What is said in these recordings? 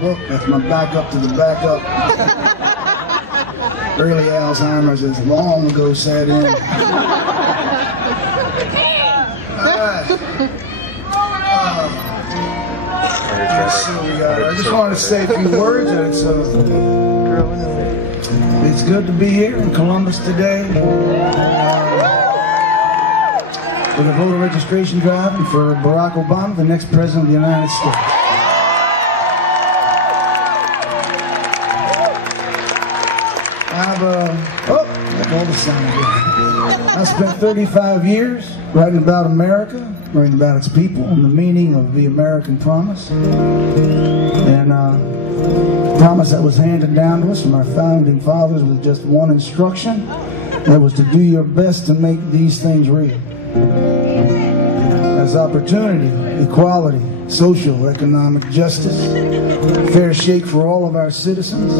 book. That's my backup to the backup. Early Alzheimer's is long ago set in. I just want to say a few words. It's good to be here in Columbus today with a voter registration drive and for Barack Obama, the next president of the United States. I spent 35 years writing about America, writing about its people and the meaning of the American promise. And the promise that was handed down to us from our founding fathers with just one instruction. That was to do your best to make these things real. As opportunity, equality, social, economic justice, fair shake for all of our citizens.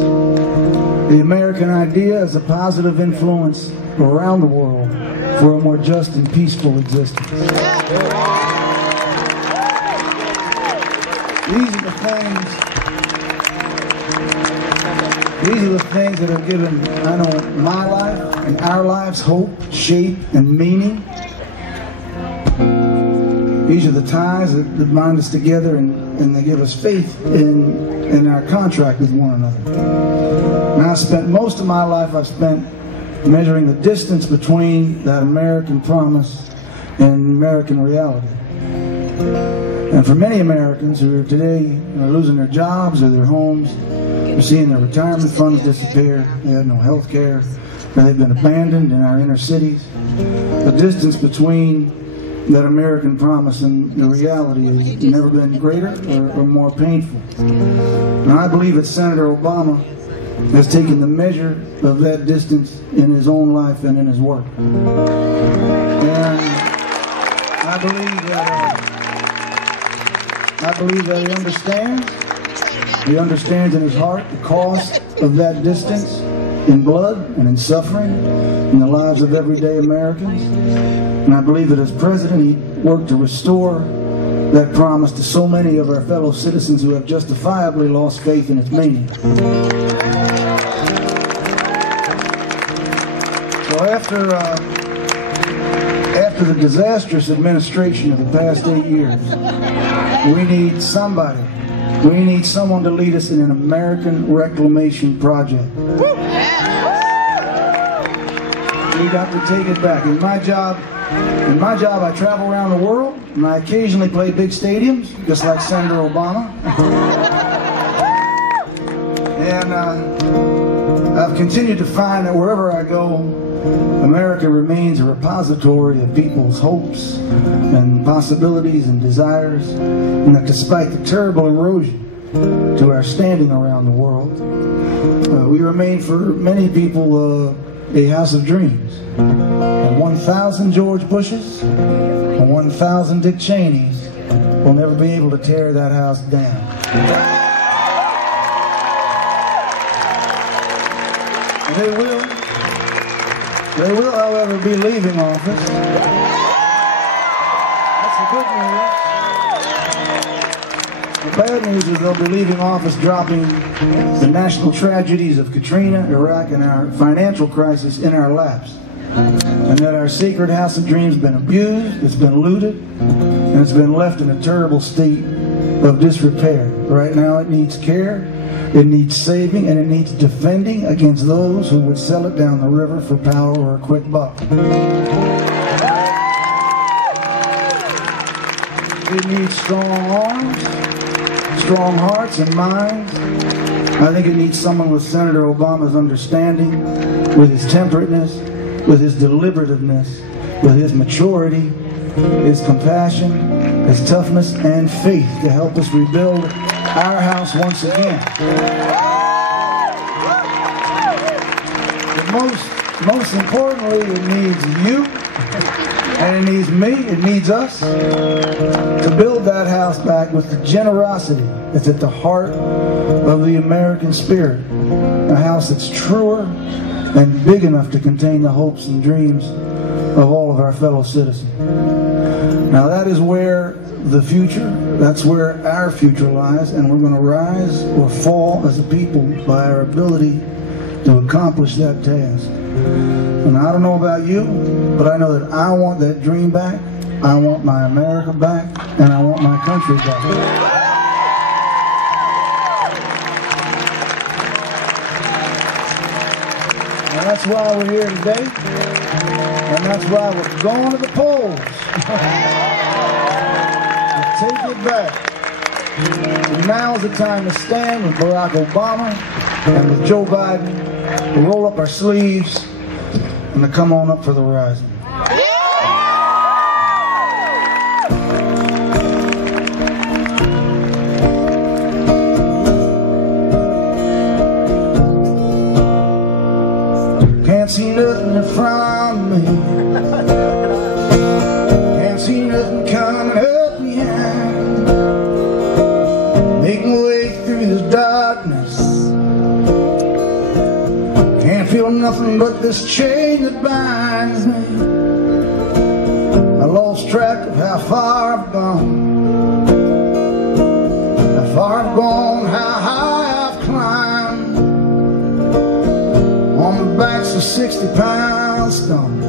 The American idea as a positive influence around the world for a more just and peaceful existence. These are the things that have given, I know, my life and our lives hope, shape, and meaning. These are the ties that bind us together and they give us faith in our contract with one another. And I spent most of my life, I've spent measuring the distance between that American promise and American reality. And for many Americans who are today losing their jobs or their homes, we're seeing their retirement funds disappear, they have no health care, they've been abandoned in our inner cities. The distance between that American promise and the reality has never been greater or more painful. And I believe that Senator Obama has taken the measure of that distance in his own life and in his work. And I believe that he understands in his heart the cost of that distance in blood and in suffering in the lives of everyday Americans. And I believe that as president, he worked to restore that promise to so many of our fellow citizens who have justifiably lost faith in its meaning. So after the disastrous administration of the past 8 years, we need someone to lead us in an American reclamation project. We got to take it back. In my job, I travel around the world, and I occasionally play big stadiums, just like Senator Obama. And I've continued to find that wherever I go, America remains a repository of people's hopes and possibilities and desires, and that despite the terrible erosion to our standing around the world, we remain for many people a house of dreams. And 1,000 George Bushes and 1,000 Dick Cheneys will never be able to tear that house down. They will, however, be leaving office. That's the good news. The bad news is they'll be leaving office dropping the national tragedies of Katrina, Iraq, and our financial crisis in our laps. And that our sacred house of dreams has been abused, it's been looted, and it's been left in a terrible state of disrepair. Right now it needs care, it needs saving, and it needs defending against those who would sell it down the river for power or a quick buck. It needs strong arms, strong hearts and minds. I think it needs someone with Senator Obama's understanding, with his temperateness, with his deliberativeness, with his maturity, his compassion, his toughness, and faith to help us rebuild our house once again. But most importantly, it needs you, and it needs me, it needs us, to build that house back with the generosity that's at the heart of the American spirit. A house that's truer and big enough to contain the hopes and dreams of all of our fellow citizens. Now that is where the future. That's where our future lies, and we're going to rise or fall as a people by our ability to accomplish that task. And I don't know about you, but I know that I want that dream back, I want my America back, and I want my country back. And that's why we're here today, and that's why we're going to the polls. Take it back. And now's the time to stand with Barack Obama and with Joe Biden, to roll up our sleeves and to come on up for the rising. Can't see nothing in front of me. Can't see nothing coming up behind. Making my way through this darkness. Can't feel nothing but this chain that binds me. I lost track of how far I've gone. How far I've gone, how high I've climbed. On the backs of 60-pound stone.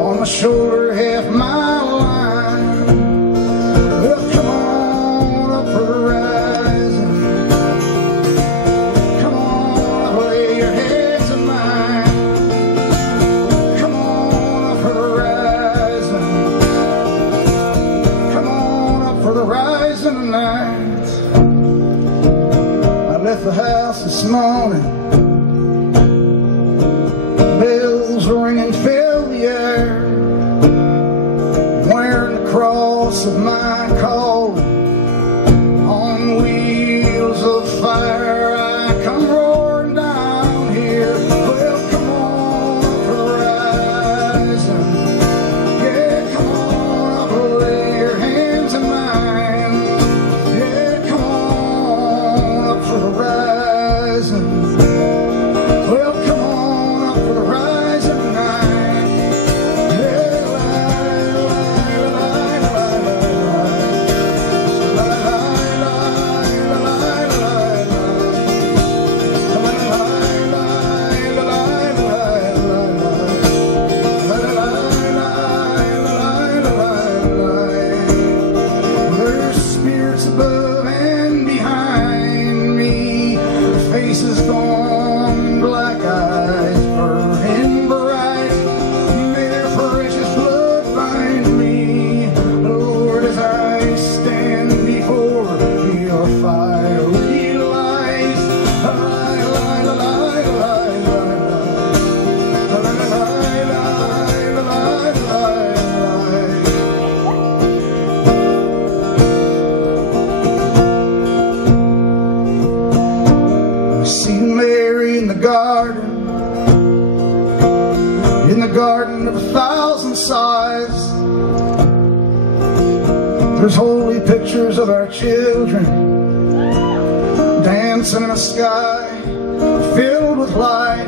On my shoulder, half my line. Well, come on up for the rising. Come on up, lay your heads in mine. Come on up for the rising. Come on up for the rising tonight. I left the house this morning. Bells ringing fill the air. Wearing the cross of my calling. On wheels of fire I come roaring down here. Well, come on up for the rising. Yeah, come on up, lay your hands in mine. Yeah, come on up for the rising. Well, come on up for the rising tonight. Yeah, there's spirits above and behind me. Faces gone, black eyes burning bright. May their precious blood find me, Lord, as I stand before your fiery light. I see Mary in the garden of 1,000 sighs. There's holy pictures of our children dancing in a sky filled with light.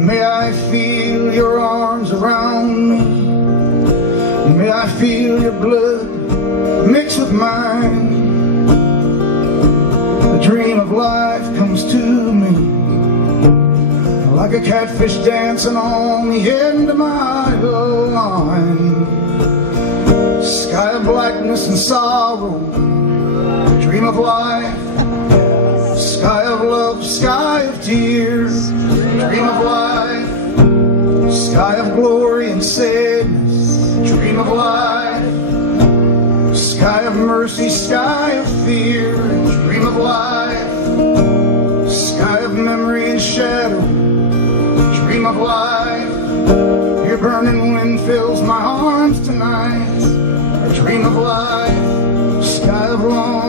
May I feel your arms around me. May I feel your blood mixed with mine. The dream of life comes to me like a catfish dancing on the end of my line. Sky of blackness and sorrow, dream of life. Sky of love, sky of tears, dream of life. Sky of glory and sadness, dream of life. Sky of mercy, sky of fear, dream of life. Sky of memory and shadow, dream of life. Your burning wind fills my arms tonight. A dream of life. Sky of longing.